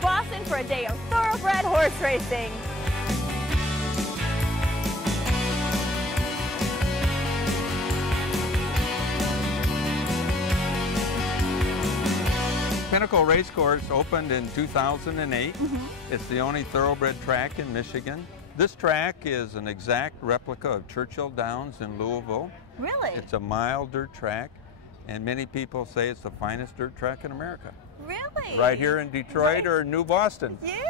Boston for a day of thoroughbred horse racing. Pinnacle Racecourse opened in 2008. It's the only thoroughbred track in Michigan. This track is an exact replica of Churchill Downs in Louisville. Really? It's a mild dirt track, and many people say it's the finest dirt track in America. Really? Right here in Detroit or New Boston. Yeah.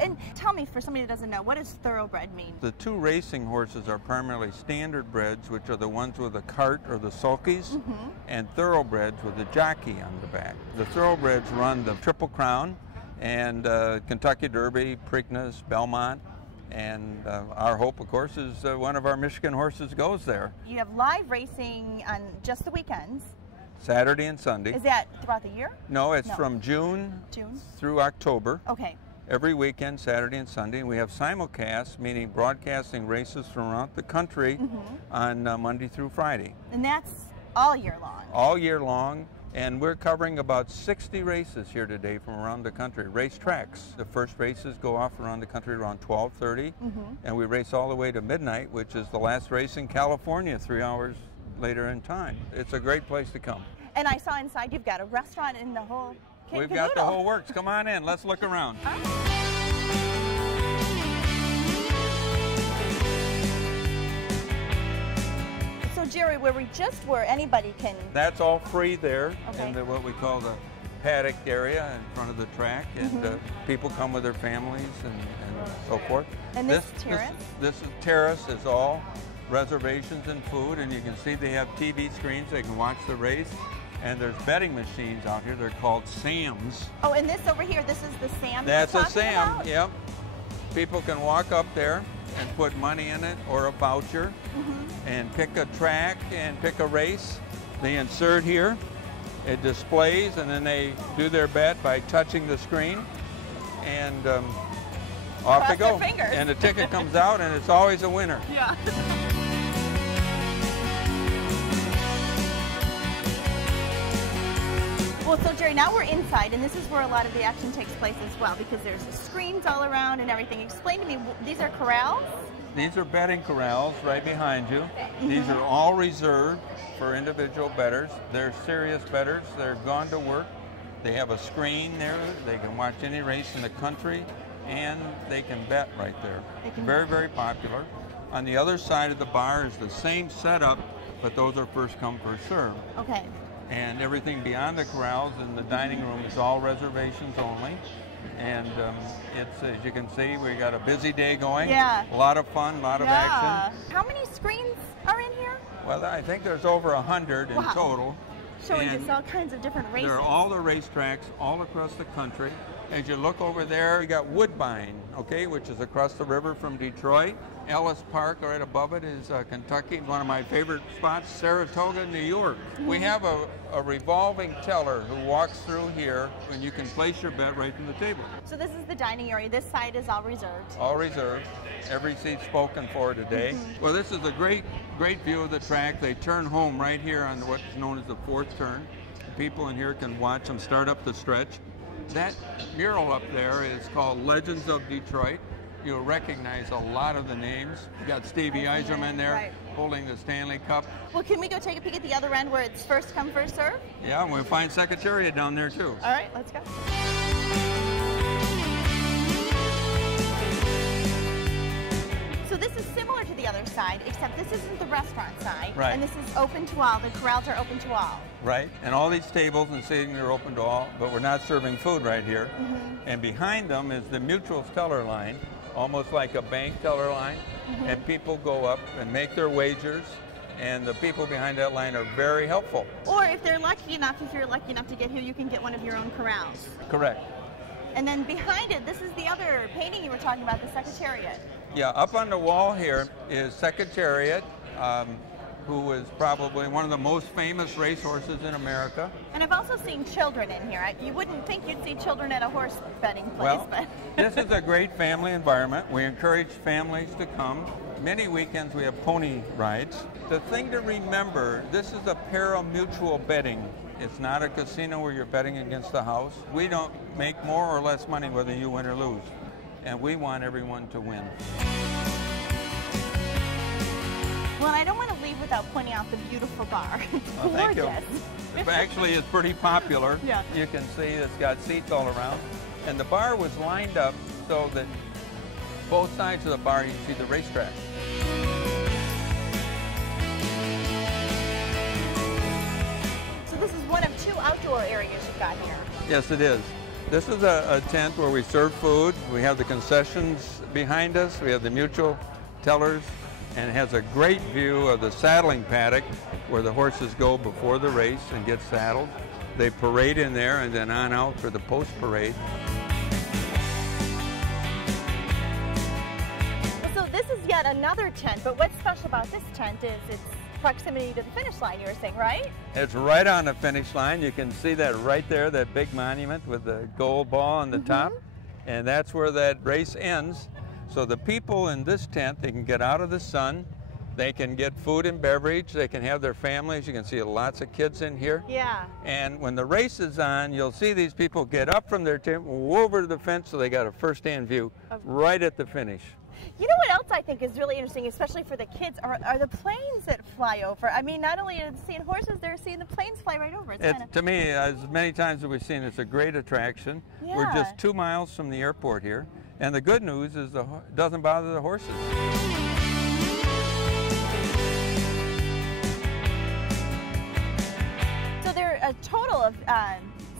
And tell me, for somebody that doesn't know, what does thoroughbred mean? The two racing horses are primarily standard breds, which are the ones with the cart or the sulkies, and thoroughbreds with the jockey on the back. The thoroughbreds run the Triple Crown and Kentucky Derby, Preakness, Belmont. And our hope, of course, is one of our Michigan horses goes there. You have live racing on just the weekends. Saturday and Sunday. Is that throughout the year? No, it's from June through October. Okay. Every weekend, Saturday and Sunday. And we have simulcasts, meaning broadcasting races from around the country on Monday through Friday. And that's all year long? All year long. And we're covering about 60 races here today from around the country, race tracks. The first races go off around the country around 12:30, and we race all the way to midnight, which is the last race in California, 3 hours later in time. It's a great place to come. And I saw inside you've got a restaurant in the whole kit We've got the whole works. Come on in. Let's look around. So Jerry, where we just were, anybody can... That's all free there in what we call the paddock area in front of the track, and people come with their families and so forth. And this terrace? This terrace is all reservations and food, and you can see they have TV screens. They can watch the race, and there's betting machines out here. They're called Sams. Oh, and this over here, this is the Sam. That's a Sam. Yep. People can walk up there and put money in it or a voucher and pick a track and pick a race. They insert here, it displays, and then they do their bet by touching the screen, and off they go. And the ticket comes out, and it's always a winner. Yeah. Well, so Jerry, now we're inside, and this is where a lot of the action takes place as well, because there's the screens all around and everything. Explain to me, these are corrals? These are betting corrals right behind you. These are all reserved for individual bettors. They're serious bettors. They're gone to work. They have a screen there. They can watch any race in the country, and they can bet right there. Very, very popular. On the other side of the bar is the same setup, but those are first come, first serve. Okay. And everything beyond the corrals in the dining room is all reservations only. And it's, as you can see, we got a busy day going. Yeah. A lot of fun, a lot of action. How many screens are in here? Well, I think there's over 100 in total. Showing us all kinds of different races. There are all the racetracks all across the country. As you look over there, you got Woodbine, okay, which is across the river from Detroit. Ellis Park, right above it, is Kentucky. One of my favorite spots, Saratoga, New York. We have a revolving teller who walks through here, and you can place your bet right from the table. So this is the dining area. This side is all reserved. All reserved. Every seat spoken for today. Well, this is a great view of the track. They turn home right here on what's known as the fourth turn. The people in here can watch them start up the stretch. That mural up there is called Legends of Detroit. You'll recognize a lot of the names. You got Stevie Eiserman there holding the Stanley Cup. Well, can we go take a peek at the other end where it's first come, first serve? Yeah, and we'll find Secretariat down there too. All right, let's go. So this is similar to the other side, except this isn't the restaurant side. Right. And this is open to all. The corrals are open to all. Right, and all these tables and seating are open to all, but we're not serving food right here. And behind them is the Mutual's teller line, almost like a bank teller line. And people go up and make their wagers, and the people behind that line are very helpful. Or if you're lucky enough to get here, you can get one of your own corrals. Correct. And then behind it, this is the other painting you were talking about, the Secretariat. Yeah, up on the wall here is Secretariat, who is probably one of the most famous racehorses in America. And I've also seen children in here. You wouldn't think you'd see children at a horse betting place, Well, but... this is a great family environment. We encourage families to come. many weekends we have pony rides. The thing to remember, this is a pari-mutuel betting. It's not a casino where you're betting against the house. We don't make more or less money whether you win or lose. And we want everyone to win. Well, I don't want to leave without pointing out the beautiful bar. It's gorgeous. Thank you. Actually, it's pretty popular. Yeah. You can see it's got seats all around. And the bar was lined up so that both sides of the bar you can see the racetrack. So this is one of 2 outdoor areas you've got here. Yes, it is. This is a tent where we serve food. We have the concessions behind us. We have the mutual tellers, and it has a great view of the saddling paddock where the horses go before the race and get saddled. They parade in there and then on out for the post-parade. So this is yet another tent, but what's special about this tent is its proximity to the finish line, you were saying, right? It's right on the finish line. You can see that right there, that big monument with the gold ball on the top. And that's where that race ends. So the people in this tent, they can get out of the sun, they can get food and beverage, they can have their families. You can see lots of kids in here. Yeah. And when the race is on, you'll see these people get up from their tent, over to the fence, so they got a first-hand view right at the finish. You know what else I think is really interesting, especially for the kids, are the planes that fly over. I mean, not only are they seeing horses, they're seeing the planes fly right over. To me, as many times as we've seen, it's a great attraction. Yeah. We're just 2 miles from the airport here. And the good news is it doesn't bother the horses. So there are a total of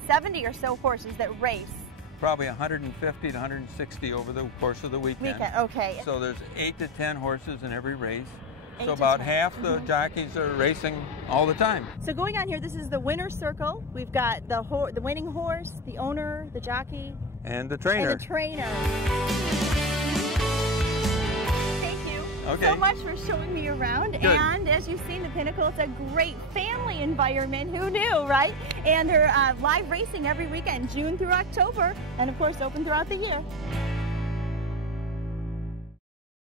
70 or so horses that race. Probably 150 to 160 over the course of the weekend. Okay. So there's 8 to 10 horses in every race. 8 So to about 10. half the jockeys are racing all the time. So going on here, this is the winner's circle. We've got the winning horse, the owner, the jockey, and the trainer. And the trainer. Thank you so much for showing me around. Good. And as you've seen, the Pinnacle, it's a great family environment. Who knew, right? And they're live racing every weekend, June through October, and of course open throughout the year.